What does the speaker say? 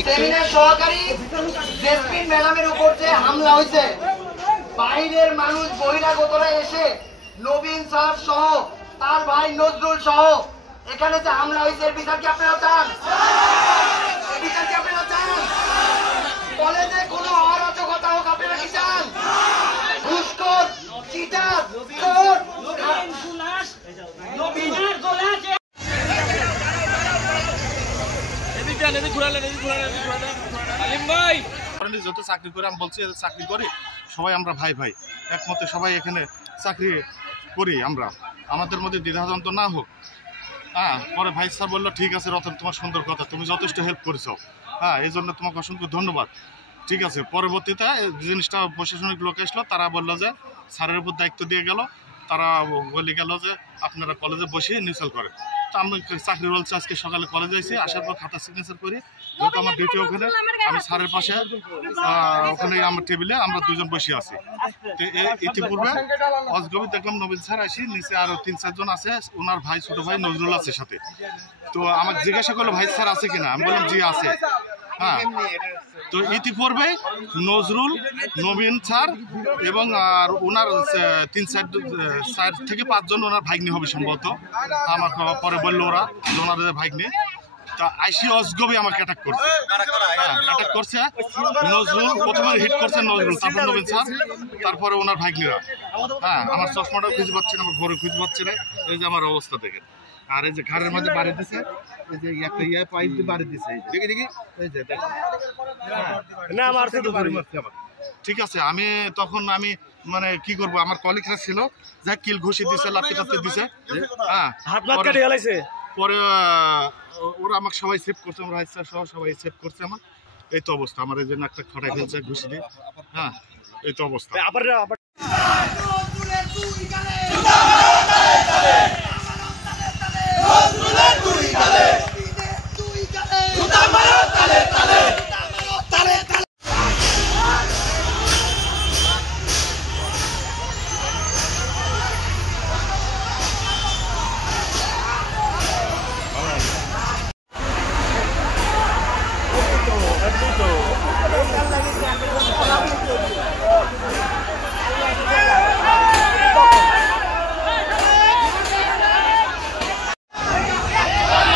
Seminar সহকারী jasmine ম্যাডামের উপর যে হামলা হয়েছে, বাইরের মানুষ বহিরাগতরা এসে নবীন স্যার সহ তার ভাই নজরুল সহ এখানে যে হামলা হয়েছে এর বিচার কি আপনারা চান? বিচার কি আপনারা চান? কলেজে কোনো অরাজকতা হোক আপনারা কি চান? ঘুষখোর, চিটার, চোর, যত চাকরি করে আমি বলছি চাকরি করি সবাই আমরা ভাই ভাই একমতে সবাই এখানে চাকরি করি আমরা, আমাদের মধ্যে দ্বিধাদ্বন্দ্ব না হোক। হ্যাঁ, পরে ভাই স্যার বললো ঠিক আছে রতন, তোমার সুন্দর কথা, তুমি যথেষ্ট হেল্প করেছো, হ্যাঁ এই জন্য তোমাকে অসংখ্য ধন্যবাদ। ঠিক আছে, পরবর্তীতে জিনিসটা প্রশাসনিক লোক আসলো, তারা বললো যে স্যারের উপর দায়িত্ব দিয়ে গেল, তারা বলে গেল যে আপনারা কলেজে বসে নিউচাল করেন। তো আমি চাকরি বলছি আজকে সকালে কলেজে আইসি, আসার পর খাতা সিগনেচার করি, যেহেতু আমার ডিউটি ওখানে, আমি স্যারের পাশে ওখানে আমার টেবিলে আমরা দুজন বসে আছি। তো ইতিপূর্বে অজগবি দেখলাম নবীন স্যার আসি, নিচে আরও 3-4 জন আছে, ওনার ভাই ছোট ভাই নজরুল আছে সাথে। তো আমাকে জিজ্ঞাসা করলো ভাই স্যার আছে কিনা, আমি বললাম জি আছে। হ্যাঁ, তো ইতিপূর্বে নজরুল, নবীন স্যার এবং আর ওনার 3-4 থেকে 5 জন ওনার ভাগ্নি হবে সম্ভবত, আমার পরে বললো ওরা ওনাদের ভাগ্নি। তা আইসি অজগবি আমাকে অ্যাটাক করছে, অ্যাটাক করছে নজরুল, প্রথমে হিট করছে নজরুল, তারপর নবীন স্যার, তারপরে ওনার ভাগ্নিরা। হ্যাঁ, আমার চশমাটাও খুঁজে পাচ্ছি না, আমার ঘরে খুঁজে পাচ্ছি না, এই যে আমার অবস্থা দেখেন। আর এই যে ঘাড়ের মধ্যে বাড়ি দিছে, এই যে একটা পাইপ দিয়ে বাড়ি দিছে, দেখি দেখি এই যে না আমার ঠিক আছে। আমি তখন আমি মানে কি করবো, আমার কলিগরা ছিল যা কিল ঘুষি দিছে, লাত্তি টাত্তি দিছে। হ্যাঁ, পরে ওরা আমাকে সবাই সেভ করছে, আমার হাইসা সহ সবাই সেভ করছে আমার। এই তো অবস্থা, আমার এই জন্য একটা খটাই ফেলছে ঘুষি দিয়ে। হ্যাঁ, এই তো অবস্থা।